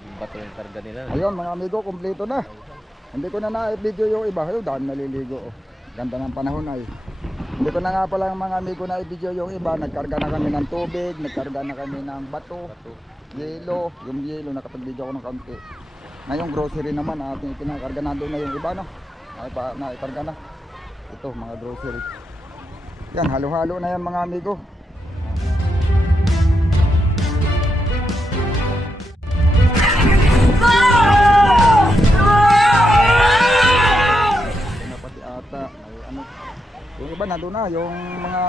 Grabing bato yung karga nila. Ayun mga amigo, kumpleto na. Hindi ko na na-video yung iba. Ayun, dami naliligo. Oh. Ganda ng panahon ay. Hindi ko na nga pala mga amigo na i-video yung iba. Nagkarga na kami ng tubig, nagkarga na kami ng bato, yelo. Yung yelo, nakapag-video ako ng kaunti. Ngayong grocery naman, ating pinakarga na doon na yung iba, no? Naikarga na. Ito, mga grocery. Yan, halo-halo na yan mga amigo. Pati ata, may ano. Yung iba na doon na, yung mga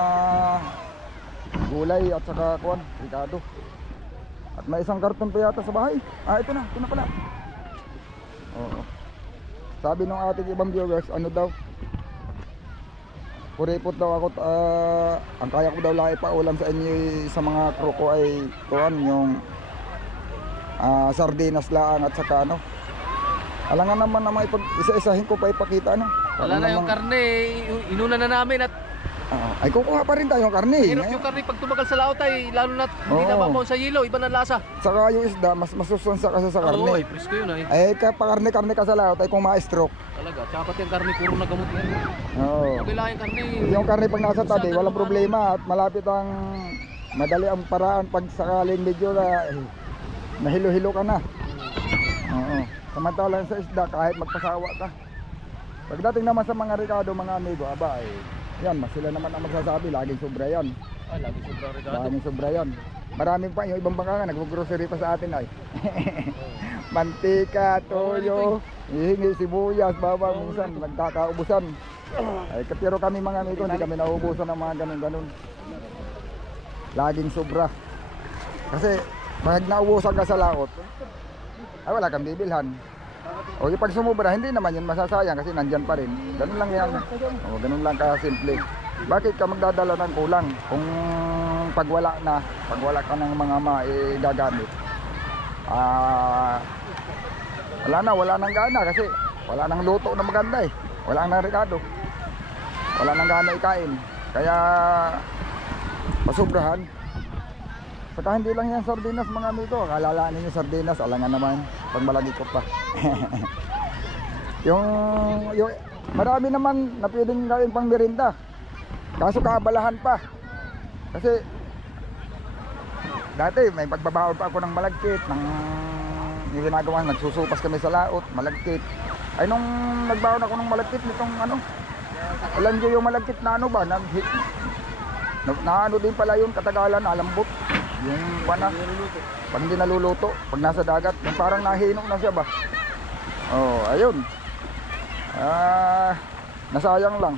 gulay at saka kuwan, ricado. At may isang karton pa yata sa bahay. Ito na pala. Oo. Sabi nung ating ibang viewers, ano daw? Kuripot daw ako, ang kaya ko daw lang ipaulam sa inyo sa mga crew ko ay kuwan, yung sardinas lang at saka ano. Alangan naman na isa-isahin ko pa ipakita, ano. Wala na yung karne, inuna na namin at ay kukuha pa rin tayong karne. mahirap yung karne pag tumagal sa laot ay lalo na hindi na mabaw sa yelo, iba na lasa. Saka yung isda, mas masusunsa kasi sa karne. Oo, ay presko yun ay. Ay karne ka sa laot ay kung ma-stroke. Talaga, tsaka pati yung karne puro na gamot yan. Oo. Kailangan yung karne. Yung karne pag nasa tabi, walang problema at malapit ang madali ang paraan pag sakaling medyo na nahilo-hilo ka na. Oo. Samantalang sa isda kahit magpasawa ka. Pagdating naman sa mga ricado mga amigo, aba ay yan, sila naman ang magsasabi, laging sobra yan. Laging sobra ricado. Laging sobra yan. Maraming pa, yung ibang bangka nga, nag-grocery pa sa atin ay. Mantika, toyo, hihingi sibuyas, bawang, minsan nagkakaubusan. Ay, pero kami mga amigo, hindi kami nauubusan ng mga ganun-ganun. Laging sobra. Kasi, pag naubusan ka sa laot, ay wala kang bibilhan. O yung pag sumubra, hindi naman yun masasayang kasi nandyan pa rin. Ganun lang yan. O ganun lang ka-simple. Bakit ka magdadala ng kulang? Kung pag wala ka ng mga maigagamit, wala nang gana kasi wala nang luto na maganda eh. Wala nang ricado. Wala nang gana ikain. Kaya pasubrahan. Saka hindi lang yan sardinas mga amigo. Kalalaan ninyo sardinas, alangan naman pag malagi ko pa. yung marami naman na pwedeng gawin pang merinda. Kaso kaabalahan pa. Kasi dati may pagbabaon pa ako ng malagkit, yung ginagawa, nagsusupas kami sa laot, malagkit. Ay nung nagbaon ako ng malagkit nitong ano, alam nyo yung malagkit na ano ba, na ano din pala yung katagalan, alambot. Yung pag hindi naluluto, pag nasa dagat, yung parang nahinok na siya ba. Ayun. Nasayang lang.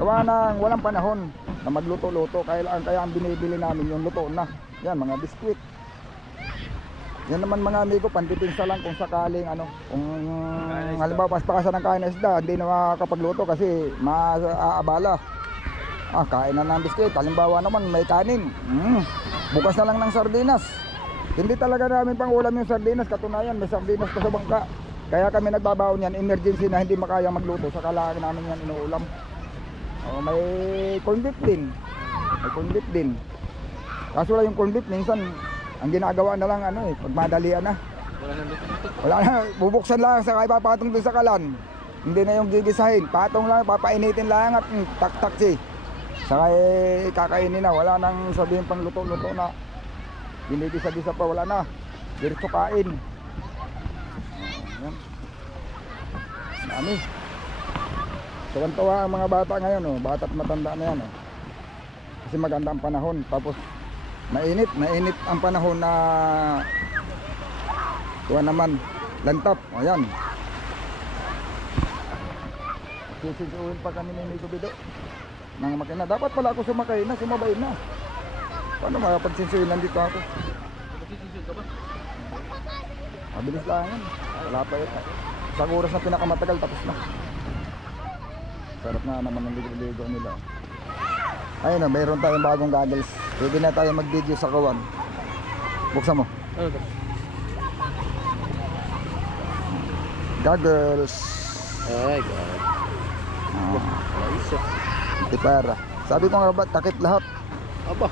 Gawa nang walang panahon na magluto-luto, kaya ang binibili namin yung luto na. Yan, mga biskwit. Yan naman mga amigo, pantitinsa lang kung sakaling ano, kung halimbawa paspakasan ng kain na isda, hindi na makakapagluto kasi maaabala. Kain na ng biskwit. Halimbawa naman may kanin. Bukas na lang ng sardinas. Hindi talaga namin pang ulam yung sardinas. Katunayan may sardinas pa sa bangka. Kaya kami nagbabaon yan, emergency na hindi makayang magluto. Sa kailangan namin yan inuulam. May corn beef din. May corn beef din. Kaso lang yung corn beef minsan ang ginagawa na lang ano pag madalian na. Wala na, bubuksan lang sa ipapatong dun sa kalan. Hindi na yung gigisahin. Patong lang, papainitin lang at tak-tak si. Saka kakainin na, wala nang sabihin pang luto-luto na. Ginigisa-gisa pa, wala na. Diretso kain. Ayan. Dami. Tuwan-tuwa ang mga bata ngayon, bata at matanda na yan. Kasi maganda ang panahon. Tapos mainit ang panahon na tuwan naman, lantap. Ayan. Sisiguin pa kami ni Nico Bido ng makina. Dapat pala ako sumakay na, sumabay na. Paano makapagsinsuyin nandito ako? Magsisinsun ka ba? Mabilis lang yan. Wala pa yun. Isang oras na pinakamatagal, tapos na. Sarap na naman ng ligo-ligo nila. Ayun na, mayroon tayong bagong goggles. Pwede na tayo mag-video sa kawan. Buksan mo. Ano to? Goggles. Ay, God. Hindi para. Sabi ko nga ba, takip lahat. Aba.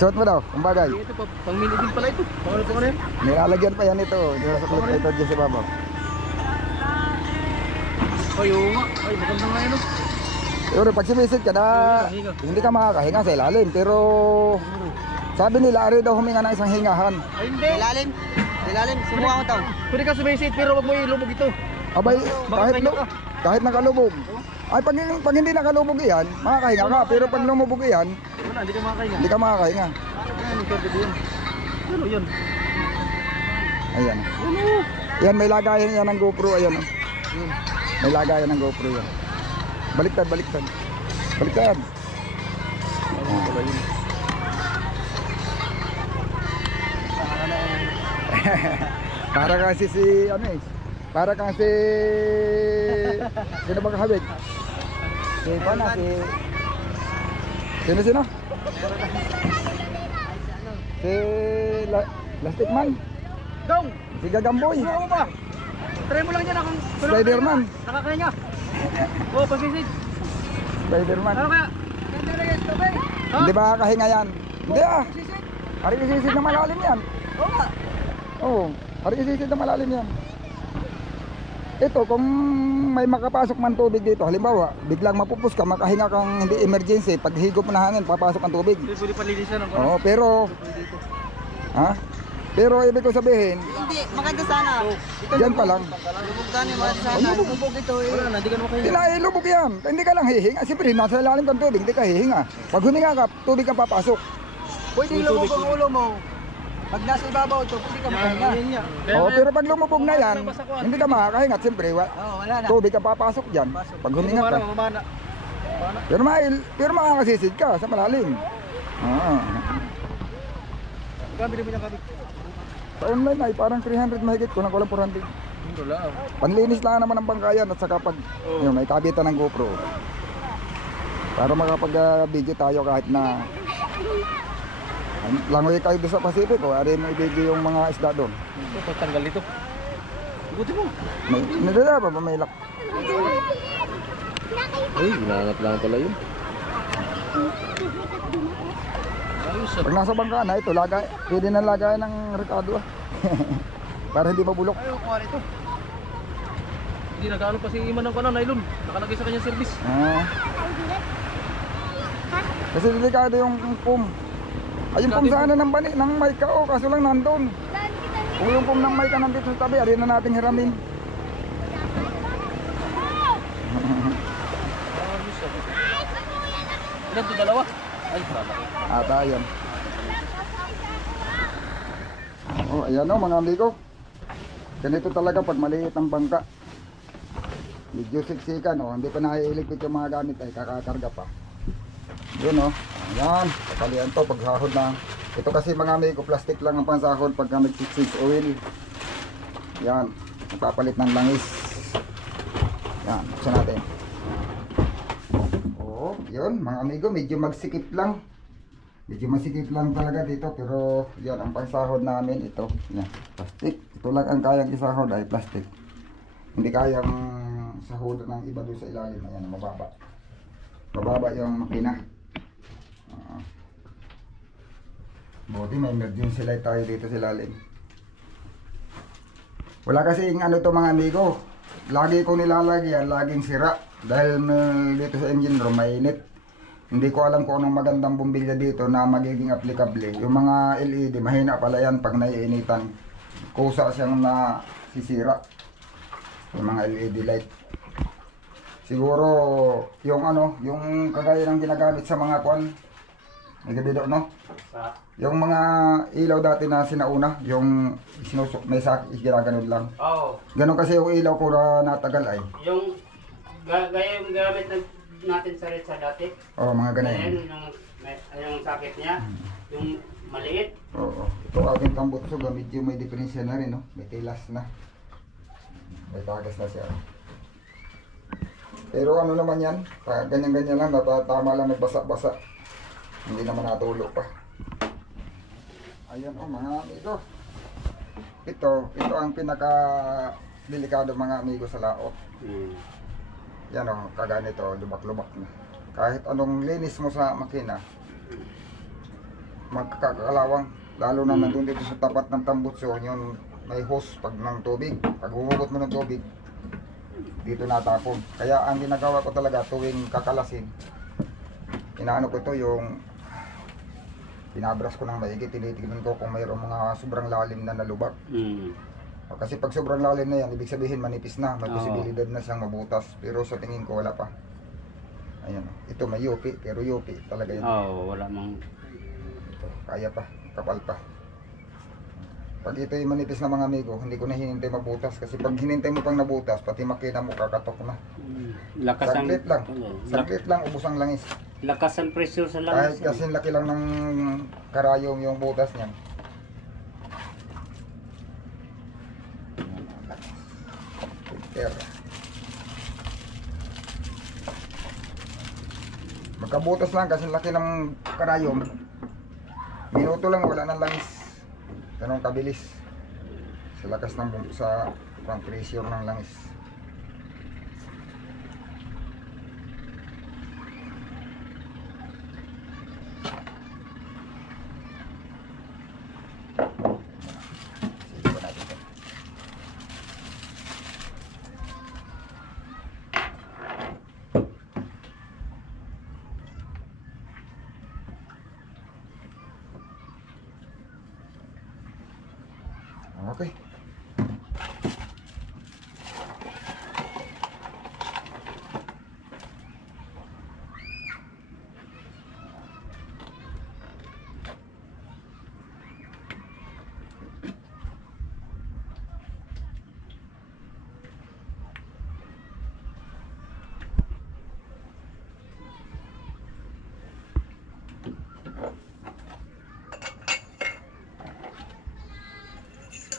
Suot mo daw, ang bagay. Ito pa, pang mini din pala ito. Paano ito yan? Nilalagyan pa yan ito. Sinasaklit pa ito dyan sa babaw. Ay, oo nga. Ay, maganda nga yan. Pero pag sumisid ka na, hindi ka makakahinga sa ilalim. Pero sabi nila, ari daw huminga ng isang hingahan. Ay, hindi. Ilalim, subukan ko tao. Pwede ka sumisid pero wag mo ilubog ito. Abay, Makakahinga ka. kahit nakalubog. Ay, pag hindi nakalubog yan, makakahinga ka. Pero pag lumubog yan, Wala, hindi ka makakahinga. hindi ka makakahinga. Ano, pwede yun. Ano yun? Ayan. Ano? Yan, may lagayan yan ng GoPro. Ayan. Oh. May lagayan ng GoPro yan. Baliktad. Baliktad. Ano pala yun? Para kasi ano eh. Para kasi sino bang kahabig? Si Pana, Sino? Si Plastic Man. Dong! Si Gagamboy. Subukan mo ba? Try mo lang yan akong Spider-Man. Nakakahinga. Oo, pag-visit. Spider-Man. Ano kaya? Ha? Hindi ba kakahinga yan? Hindi ah. Hari isisid na malalim yan. Oo nga. Oo. Hari isisid na malalim yan. Ito, kung may makapasok man tubig dito, halimbawa, biglang mapupus ka, makahinga kang hindi emergency, pag higop na hangin, papasok ang tubig. Pwede palilisan ang Oo, pero, ha? Pero ibig ko sabihin, Hindi, maganda sana. yan pa lang. Lubog gani, maganda sana. Lubog ito eh. Wala na, hindi ka na makahinga. Tinailubog yan. Hindi ka lang hihinga. Siyempre, nasa ilalim kang tubig, hindi ka hihinga. Pag huminga ka, tubig kang papasok. Pwede lubog ang ulo mo. Pag nasa ibabaw ito, pwede ka makahinga. Oo, pero pag lumubog na yan, hindi ka makakahinga. Siyempre, Oo, wala na. tubig kang papasok dyan. Pag huminga ka. Mamana. Pero makakasisid ka sa malalim. Gamit mo yung kabit. Sa online ay parang 300 mahigit ko, walang 400. Wala. Panlinis lang naman ang bangkayan at saka pag yun, may kabitan ng GoPro. Para makapag-video tayo kahit na langoy kayo doon sa Pacific o ari mo i-video yung mga isda doon. Ito, tanggal ito. Buti mo. May nadala pa may lak. Ay, ginangat lang pala yun. Ayos ah. Pag nasa bangka na ito, lagay, pwede na lagay ng rekado ah. Para hindi mabulok. Ayaw, kuha nito. Hindi nag-ano pa si Iman ng kanan, nylon. Nakalagay sa kanyang service. Kasi delikado yung pum. Ay yung pum sana ng bani, ng mic ka oh, kaso lang nandun. Kung yung pum ng mic ka nandito sa tabi, ari na natin hiramin. Ayos ah. Ilan to, dalawa? Ay, sarap. Ata yan. Oh, ayan o mga amigo. Ganito talaga pag maliit ang bangka. Medyo siksikan o, hindi pa naiiligpit yung mga gamit ay kakakarga pa. Yun o, ayan, kapalian to pagsahod na. Ito kasi mga amigo, plastic lang ang pansahod pagka nagsiksik oil. Yan, nagpapalit ng langis. Yan, buksan natin. Oo, yun mga amigo, medyo magsikip lang. Medyo masikip lang talaga dito pero yan ang pangsahod namin ito. Yan, plastic. Ito lang ang kayang isahod ay plastic. Hindi kayang sahod ng iba doon sa ilalim. Ayan, mababa. Mababa yung makina. Buti may emergency light tayo dito sa ilalim. Wala kasing ano to mga amigo. Lagi ko nilalagyan, laging sira. Dahil dito sa engine room mainit. Hindi ko alam kung anong magandang bumbilya dito na magiging applicable. Yung mga LED, mahina pala yan pag naiinitan. Kusa siyang nasisira. Yung mga LED light. Siguro, yung ano, yung kagaya ng ginagamit sa mga kwan. May gabido, no? Yung mga ilaw dati na sinauna, yung sinusok, may ginaganon lang. Oo. Ganon kasi yung ilaw ko na natagal ay. Yung gaya yung gamit natin sa Ritza dati. Oo, mga ganyan. Ayan, yung sakit niya. Yung maliit. Oo. Ito aking tambutso, medyo may diferensya na rin, no? May tilas na. May tagas na siya. Pero ano naman yan, ganyan-ganyan lang, tama lang nagbasa-basa. Hindi naman natulo pa. Ayan o mga amigo. Ito ang pinaka delikado mga amigo sa laot. Yan o, kaganito, lubak-lubak na. Kahit anong linis mo sa makina, magkakalawang. Lalo na nandun dito sa tapat ng tambutso, yun may hose pag ng tubig. Pag humugot mo ng tubig, dito natapon. Kaya ang ginagawa ko talaga tuwing kakalasin, inaano ko ito yung pinabras ko ng maigi, tinitignan ko kung mayroong mga sobrang lalim na nalubak. Kasi pag sobrang lalim na yan, ibig sabihin manipis na, may posibilidad na siyang mabutas. Pero sa tingin ko wala pa. Ayan, ito may yupi, pero yupi talaga yun. Wala mang... Ito, kaya pa, kapal pa. Pag ito ay manipis na mga amigo, hindi ko na hinintay mabutas. Kasi pag hinintay mo pang nabutas, pati makina mo kakatok na. Lakas ang... Saglit lang, saglit lang, ubos ang langis. Lakas ang pressure sa Kahit langis. kasi laki lang ng karayom yung butas niyan. Filter. Magkabutas lang kasi laki ng karayom. Minuto lang wala nang langis. Ganun kabilis. Sa lakas ng sa pressure ng langis. Sige pa natin ito. Okay.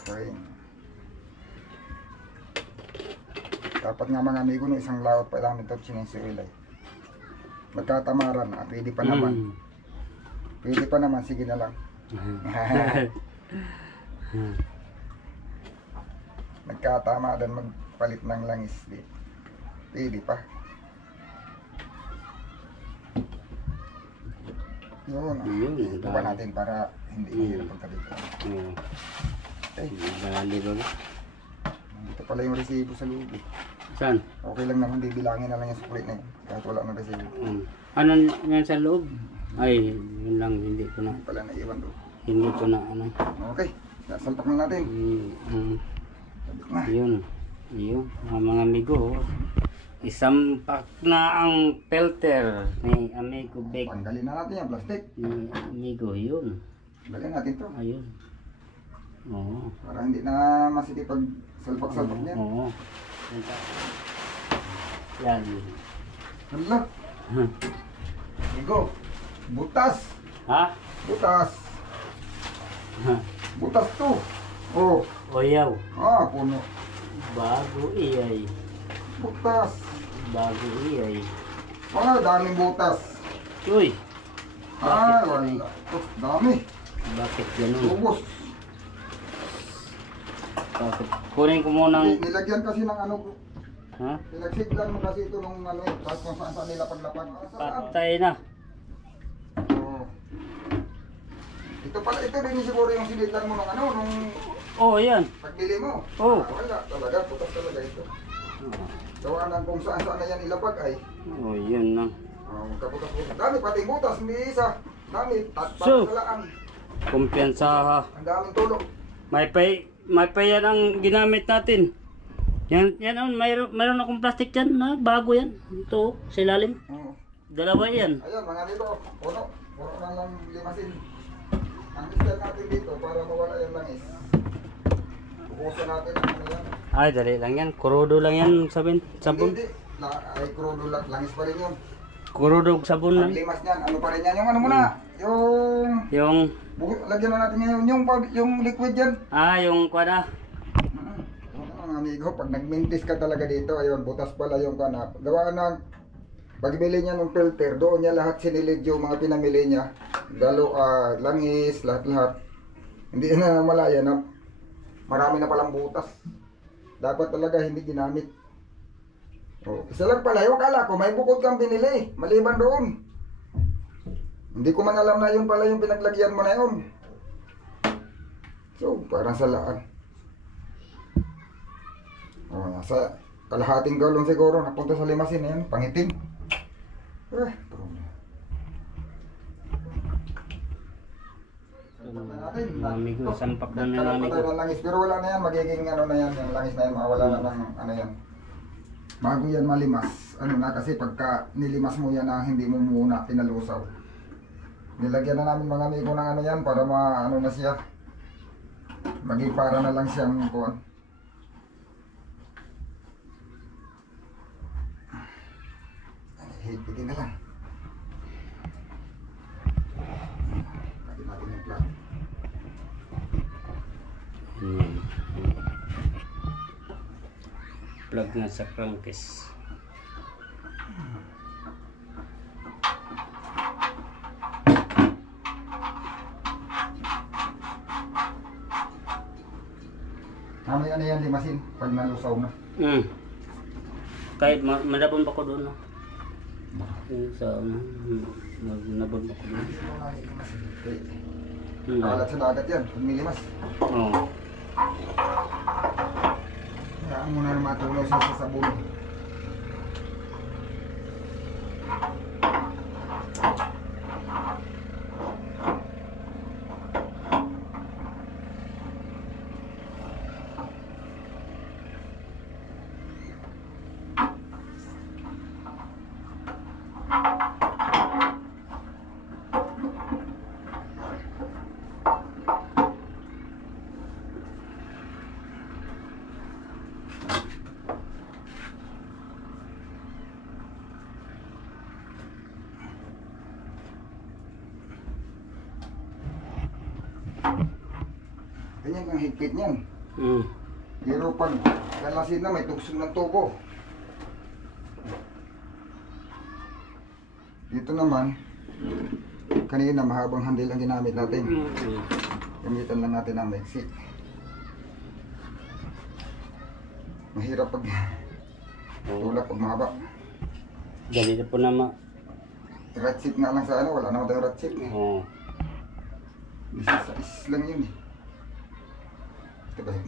Okay. Dapat nga mga amigo no, isang laot pa lang nito sinisuilay. Magkatamaran, pwede pa naman. Pwede pa naman, sige na lang. Nagkatamaran magpalit ng langis. Pwede pa. Yun. Ito pa natin para hindi mahirap pagkabit. Okay. Dito pala yung resibo sa loob. Saan? Okay lang naman, bibilangin na lang yung split na yun. Kahit wala ng resibo. Ano yan sa loob? Ay, yun lang, hindi ko na. Pala naiwan doon. Hindi ko na ano. Okay, sasalpak na natin. Sabit na. Yun. Yun. Mga amigo, isampak na ang filter ni Amigo Big. Tanggalin na natin yung plastic. Ni Amigo, yun. Tanggalin natin to. Ayun. Oo. Para hindi na masipag salpak-salpak niya. Oo. Yan. Hala. Amigo, butas. Ha? Butas. Butas to. Oh. Oyaw. Puno. Bago iyay. Butas. Bago iyay. Daming butas. Uy. Wala. Dami. Bakit ganun? Ubos. Bakit? Kunin ko muna ng... Nilagyan kasi ng ano. Ha? Pinagsiglan mo kasi ito nung ano eh. Tapos kung saan nila paglapag. Patay na. Oo. Ito pala, ito rin siguro yung siniglan mo ng ano, nung Oh, yan. pagbili mo. Oh. Wala talaga, putas talaga ito. Gawa ng kung saan na yan ilapag ay. Oh, yun na. Magkaputas-putas. Dami pating butas, hindi isa. Dami, So. talaan. Kumpiyansa ha. Ang daming tulong. May pa yan ang ginamit natin. Yan, mayroon akong plastic dyan na bago yan. Ito, sa ilalim. Oo. Dalawa yan. Ayun, mga dito, puno. Puno na lang limasin. Ang isdan natin dito para mawala yung langis. Bukusan natin ang ano yan. Ay, dali lang yan. Kurodo lang yan, sabon. Hindi. Ay, krudo lang. Langis pa rin yun. Kurodo sabon Ang lang. limas niyan, ano pa rin yan? Yung ano muna? Yung, Lagyan na natin ngayon. Yung liquid yan. yung kwada. Mga amigo, pag nagmintis ka talaga dito, ayun, butas pala yung kanap. Gawa ng pagbili niya ng filter, doon niya lahat sinilid yung mga pinamili niya. Lalo, langis, lahat-lahat. Hindi na malaya na marami na palang butas. Dapat talaga hindi ginamit. Isa lang pala, yung kala ko, may bukod kang binili, maliban doon. Hindi ko man alam na yun pala yung pinaglagyan mo na yun. So, parang salaan. O, nasa kalahating galon siguro. Napunta sa limasin na yan. Pangitim. Problem. Mga amigo, sampak na Nagkaroon namin pa tayo ng langis. Pero wala na yan. Magiging ano na yan. Yung langis na yan. Mawala na ng ano yan. Bago yan malimas. Ano na kasi pagka nilimas mo yan na hindi mo muna pinalusaw. Nilagyan na namin mga amigo ng ano yan para ano na siya. Maging para na lang siyang kuwan. Higpitin na lang. Kapit natin yung plug. Plug na sa crankcase. Mamay ano yan limasin pag nalusaw na. Kahit malabon pa ko doon, no? Yung sa nabon pa ko doon. Kalat sa dagat yan, pag nilimas. Oo. Kaya muna na matunaw siya sa sabon. Ganyan ang higpit niyan. Pero pag lalasin na may tugsong ng tubo. Dito naman, kanina mahabang handle ang ginamit natin. Gamitan lang natin ang maiksi. Mahirap pag tulak pag mahaba. Ganito po naman. Ratchet nga lang sa ano, wala naman tayong ratchet. Oo. Isa sa is lang yun eh. Ito ba yun?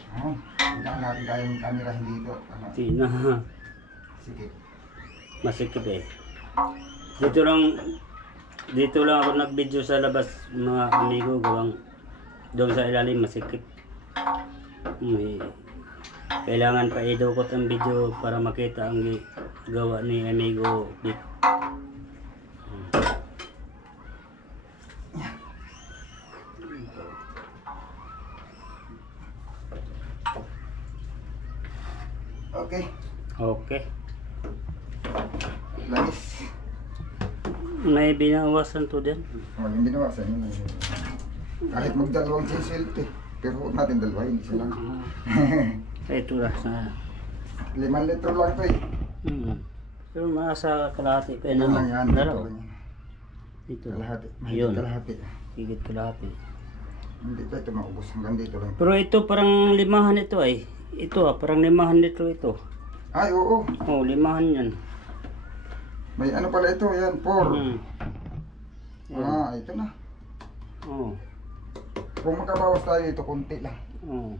Hindi natin kayang camera hindi ito. Ano? Tina. Sige. Masikip eh. Dito lang ako nag-video sa labas, mga amigo, gawang doon sa ilalim masikip. Kailangan pa idukot ang video para makita ang gawa ni amigo Vic. Okay. Okay. Langis. May binawasan to din. Yung binawasan yun. Kahit magdalawang chisel ito eh. Pero huwag natin dalawahin, isa lang. Ito lang sa... 5 litro lang ito eh. Pero mga sa kalahati pa yun. Yan lang yan. Dalaw. Ito. Kalahati. Yun. Mahigit kalahati. Higit kalahati. Hindi pa ito maubos. Hanggang dito lang. Pero ito parang limahan ito ay. Ito parang limahan litro ito. Ay, oo. Oh, limahan yan. May ano pala ito. Yan, 4. Ito na. Oh. Kung makabawas tayo ito, konti lang. Oh.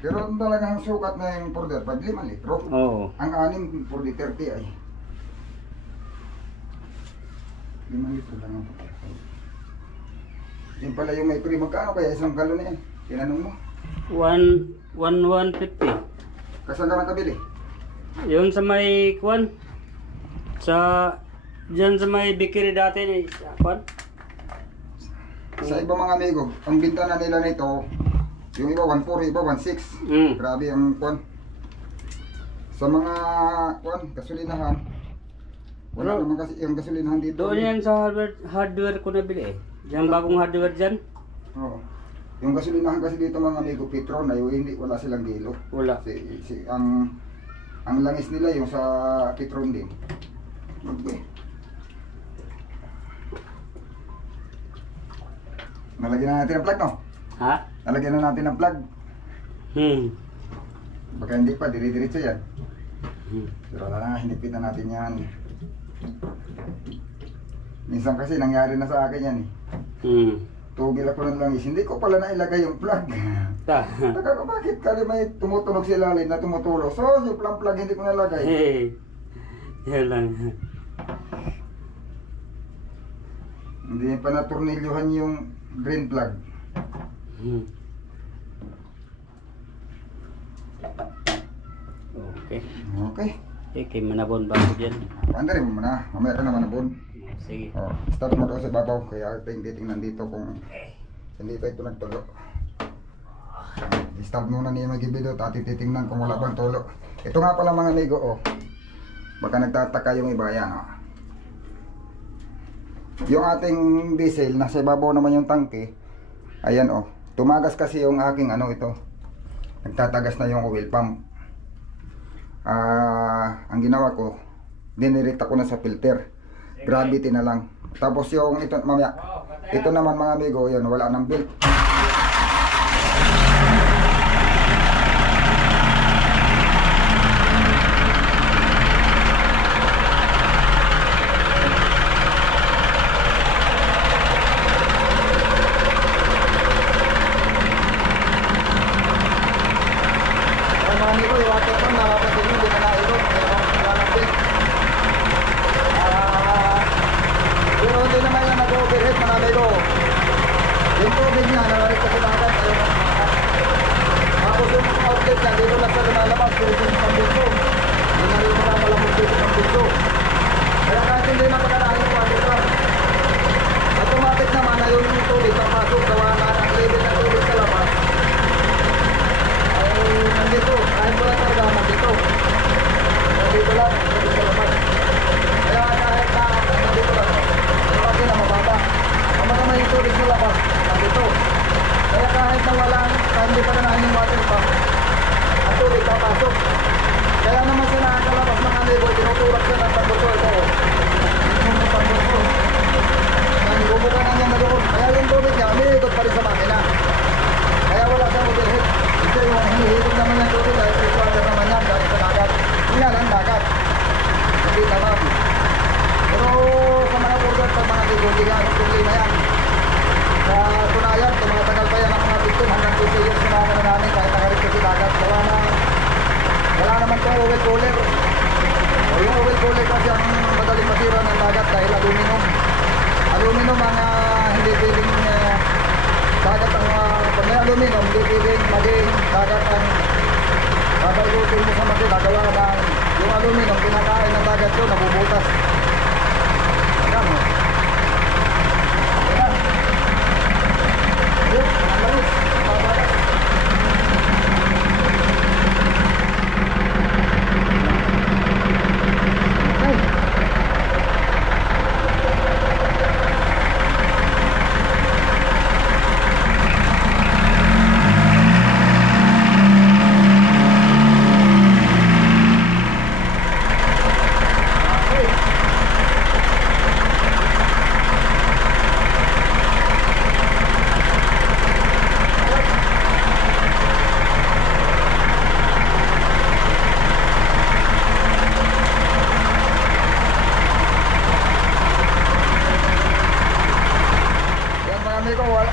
Pero talagang sukat na yung powder, 5 litro. Oh. Ang 6 for the 30 ay 5 litro lang ang powder. Yan pala yung may pre, magkano kaya isang galon na yan? Tinanong mo? 150. Kasan ka nakabili? Yun sa may kwan. Diyan sa may bikiri dati ni kwan. Sa ibang mga amigo, ang bintana nila nito, yung iba 1.4, yung iba 1.6. Grabe ang kwan. Sa mga kwan, gasolinahan, wala naman kasi yung gasolinahan dito. Doon yan sa hardware ko nabili eh. Diyan bagong hardware dyan. Oo. Yung gasolinahan kasi dito mga amigo, Petron, ay hindi, wala silang gilo. Wala. Ang ang langis nila yung sa Petron din. Okay. Nalagyan na natin ang plug, no? Ha? Nalagyan na natin ang plug. Baka hindi pa, dire-diretso yan. Pero wala na, hinipit na natin yan. Minsan kasi nangyari na sa akin yan eh. Tugil ako ng langis, hindi ko pala nailagay yung plug. Taka ko, bakit kali may tumutunog si lalim na tumutulog? So, yung plug hindi ko nalagay. Yan lang. Hindi pa naturnilyohan yung green plug. Okay. Okay. Okay, manabon ba ako dyan? Panda rin mo na, mamaya ka naman na bon. Sige. Oh, start mo daw sa babaw, kaya titingnan dito kung hindi pa ito nagtulo. I-start muna niya mag-ibidot at titingnan kung wala bang tulo. Ito nga pala mga amigo, oh. Baka nagtataka yung iba yan, oh. Yung ating diesel, nasa ibabaw naman yung tangke. Ayan, oh. Tumagas kasi yung aking ano ito. Nagtatagas na yung oil pump. Ang ginawa ko, dinirekta ko na sa filter. Gravity na lang. Tapos yung ito mamaya, ito naman mga amigo, yan wala nang belt. Mga amigo, yung water pump napapansin nyo, di na nailot. Wala nang belt. Pero hindi naman yan nag-overhead mga amigo. Yung tubig niya, nalarik sa dagat. Tapos yung outlet niya, dito lang sa lumalabas. Dito sa pambito. Hindi na rin mga malamog dito sa pambito. Kaya kahit hindi na pagkarahin yung water pump, automatic naman na yung tubig papasok. Gawa na ang level ng tubig sa labas. Ay nandito. Kahit wala talaga nandito. Nandito lang. Nandito sa labas. Kaya kahit na nandito lang. Pati na mababa. Ang naman yung tubig sa labas, nandito. Kaya kahit na walang, kahit hindi pa na yung water pump, ang tubig papasok. Kaya naman siya nakakalabas mga amigo, tinutulak siya ng pagbuto. Ito, yung pagbuto. Yan, bumuka na niya na doon. Kaya yung tubig niya, umiikot pa rin sa makina. Kaya wala siyang overhead. Kasi yung hinihilog naman yung tubig, dahil sa water naman yan, dahil sa dagat. Hindi lang dagat. Hindi naman. Pero sa mga burger, sa mga amigo, hindi nga ang problema yan. Sa tunayan, sa mga tagal pa yan ang mga victim, hanggang 2 years sinama na namin kahit nakarit kasi dagat. Wala naman itong oil cooler. O yung oil cooler kasi ang madaling masira ng dagat dahil aluminum. Aluminum ang hindi pwedeng dagat ang pag may aluminum, hindi pwedeng maging dagat ang babayutin mo sa makina. Gawa ng yung aluminum, pinakain ng dagat yun, nabubutas. Ayan mo. Ayan. Ayan, ang laris. Papalas. Okay.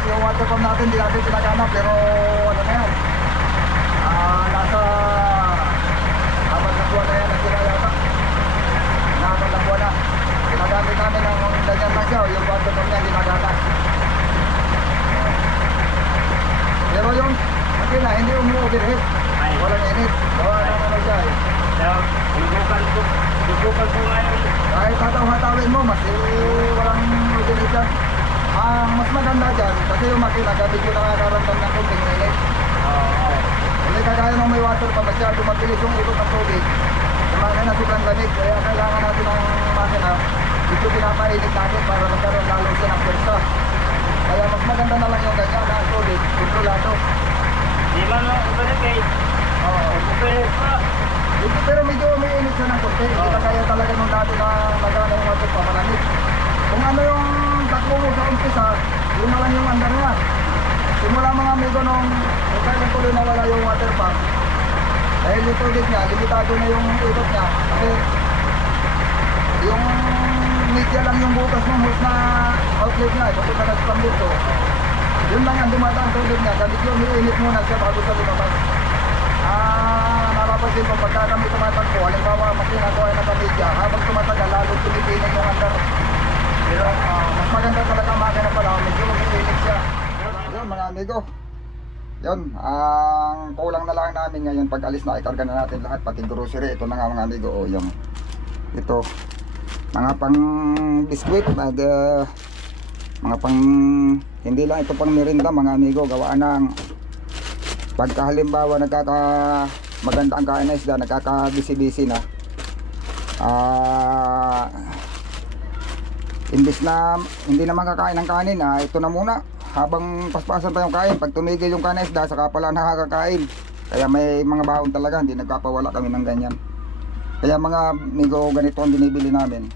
Yung water pump natin, hindi natin pinagana, pero ano na yan, nasa apat na buwan na yan ang sinayata. Apat na buwan na. Ginagamit namin ng ganyan lang siya, yung water pump niya ginagana. Pero yung makina, hindi umu-overhead. Walang init. Gawa na ano siya eh. Dubukan ko ngayon. Kahit hataw-hatawin mo, mas walang overhead yan. Ang mas maganda dyan, kasi yung makina, gamit ko nakakaramdam ng kunting init. Hindi kagaya nung may water pa, masyado mabilis yung ikot ng tubig. Yung makina sobrang lamig, kaya kailangan natin ng makina, dito pinapainit natin para magkaroon lalo siya ng pwersa. Kaya mas maganda na lang yung ganyan na tubig, kontrolado. Di man mo overhead. Oo. Overhead pa. Pero medyo umiinit siya ng konti. Hindi na kaya talaga nung dati na nagana yung water pa malamig. Kung ano yung takbo mo sa umpisa, yun na lang yung andar niya. Simula mga amigo nung kailan tuloy nawala yung water pump. Dahil yung tubig niya, limitado na yung ikot niya. Kasi yung media lang yung butas ng hose na outlet niya. Papunta na sa pambito. Yun lang ang dumadaan tubig niya. Gamit yung umiinit muna siya bago sa lumabas. Napapansin ko pagka kami tumatakbo, halimbawa makina ko ay naka-media, habang tumatagal lalo tumipinig yung andar. Pero mas maganda talaga makina pala, medyo umiinit siya. Yun mga amigo, yun, ang kulang na lang namin ngayon pag alis na ikarga na natin lahat, pati grocery. Ito na nga mga amigo, o yung ito, mga pang biskwit, mga pang, hindi lang ito pang merinda mga amigo, gawaan ng pagka halimbawa maganda ang kain na isda, nagkakabisi-bisi na, imbis na hindi na makakain ng kanin, ito na muna habang paspasan tayong kain. Pag tumigil yung kain na isda, saka pala nakakakain. Kaya may mga baon talaga, hindi nagkapawala kami ng ganyan. Kaya mga amigo, ganito ang binibili namin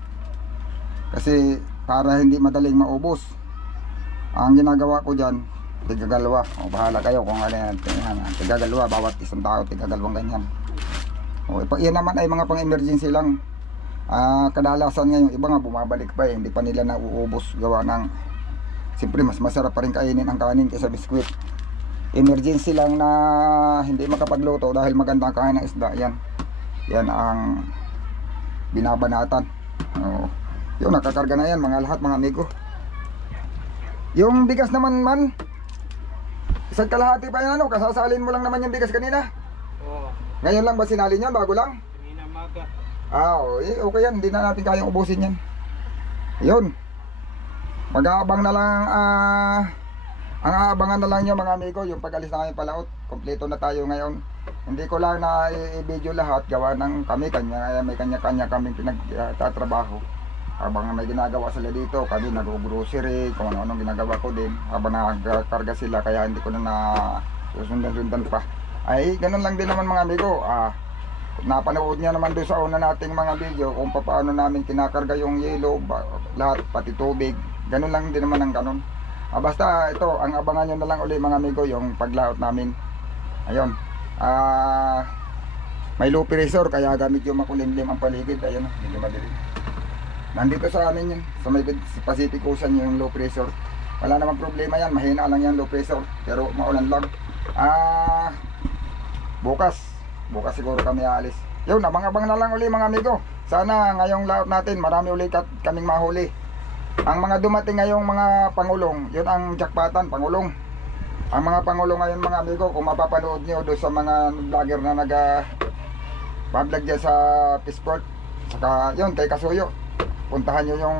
kasi para hindi madaling maubos. Ang ginagawa ko dyan, tigagalawa, o bahala kayo kung ano yan, tigagalawa, bawat isang tao tigagalawang ganyan. O yan naman ay mga pang emergency lang. Kadalasan ngayon iba nga bumabalik pa hindi pa nila nauubos, gawa ng siyempre mas masarap pa rin kainin ang kanin kaysa biskwit. Emergency lang na hindi makapagluto dahil maganda ang kain ng isda, yan ang binabanatan. Yun, nakakarga na yan mga lahat mga amigo. Yung bigas naman isang kalahati pa yan, kasasalin mo lang naman yung bigas kanina. Oo. Ngayon lang ba sinalin yan? Bago lang? Kanina maga. Okay yan, hindi na natin kayang ubusin yan. Yun, mag-aabang na lang, ang aabangan na lang nyo mga amigo, yung pag-alis na kayong palaot. Kompleto na tayo ngayon. Hindi ko lang na i-video lahat, gawa ng kami, may kanya-kanya kaming pinagtatrabaho. Habang may ginagawa sila dito, kami nag-grocery, kung ano-anong ginagawa ko din habang nagkarga sila, kaya hindi ko na susundan-sundan pa. Ay ganun lang din naman mga amigo. Napanood niya naman doon sa una nating mga video kung paano namin kinakarga yung yelo, lahat pati tubig. Ganun lang din naman ang ganun. Basta ito, ang abangan nyo na lang uli mga amigo, yung paglaot namin. Ayun, may low pressure kaya gamit yung makulimlim ang paligid. Ayun, hindi madilim. Nandito sa amin yan, sa may Pacific Ocean yung low pressure. Wala namang problema yan, mahina lang yan low pressure, pero maulan lang. Bukas siguro kami aalis. Yun, abang-abang na lang uli mga amigo. Sana ngayong laot natin marami uli kaming mahuli. Ang mga dumating ngayong mga pangulong, yun ang jackpotan, pangulong. Ang mga pangulong ngayon mga amigo, kung mapapanood nyo doon sa mga vlogger na nag-vlog dyan sa Peaceport, saka yun kay Kasuyo, puntahan nyo yung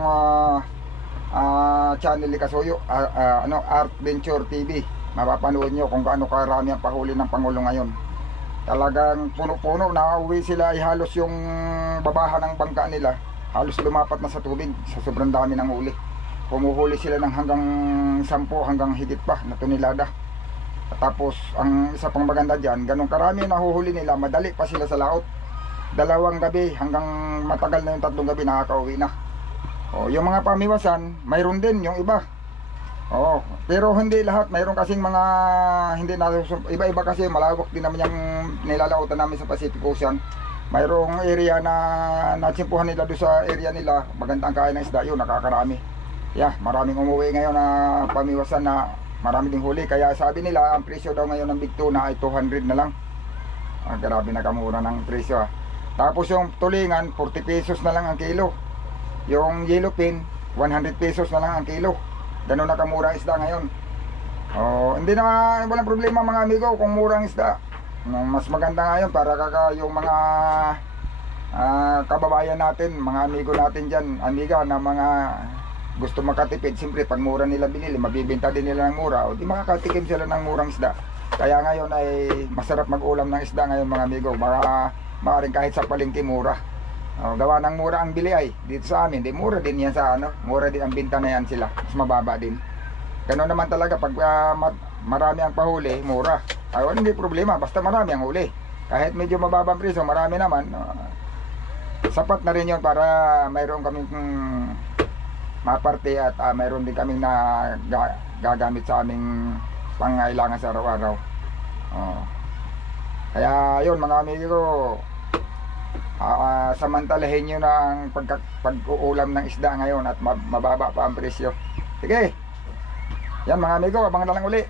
channel ni Kasuyo, Art Venture TV. Mapapanood nyo kung gaano karami ang pahuli ng Pangulo ngayon. Talagang puno-puno, nakauwi sila ay halos yung babahan ng bangka nila, halos lumapat na sa tubig sa sobrang dami ng huli. Pumuhuli sila ng hanggang 10 hanggang higit pa na tonelada. Tapos ang isa pang maganda dyan, ganun karami nahuhuli nila, madali pa sila sa laot. 2 gabi hanggang matagal na yung 3 gabi nakakauwi na. Yung mga pamiwasan, mayroon din yung iba. Pero hindi lahat, mayroon kasing mga hindi na iba-iba kasi malawak din naman yung nilalautan namin sa Pacific Ocean. Mayroong area na natsimpuhan nila doon sa area nila, magandang kain ng isda, yun nakakarami. Maraming umuwi ngayon na pamiwasan na marami ding huli, kaya sabi nila ang presyo daw ngayon ng big tuna ay 200 na lang. Grabe na kamura ng presyo. Tapos yung tulingan 40 pesos na lang ang kilo. Yung yellowfin 100 pesos na lang ang kilo. Ganun na kamura ang isda ngayon. Hindi na walang problema mga amigo kung murang isda. Mas maganda ngayon para yung mga kababayan natin, mga amigo natin dyan, amiga na mga gusto makatipid. Siyempre pag mura nila binili, mabibenta din nila ng mura, o di makakatikim sila ng murang isda. Kaya ngayon ay masarap mag-ulam ng isda ngayon mga amigo. Maaaring kahit sa palengke mura. Gawa ng mura ang bili ay dito sa amin, di mura din yan sa mura din ang binta na yan sila, mas mababa din. Ganoon naman talaga pag marami ang pahuli, mura. Hindi problema, basta marami ang huli. kahit medyo mababang presyo, marami naman, sapat na rin yun para mayroon kaming maparte at mayroon din kaming na gagamit sa aming pangailangan sa araw-araw. Kaya yun mga amigo ko, samantalahin nyo na ang pag-uulam ng isda ngayon at mababa pa ang presyo. Sige, yan mga amigo, abangan na lang uli.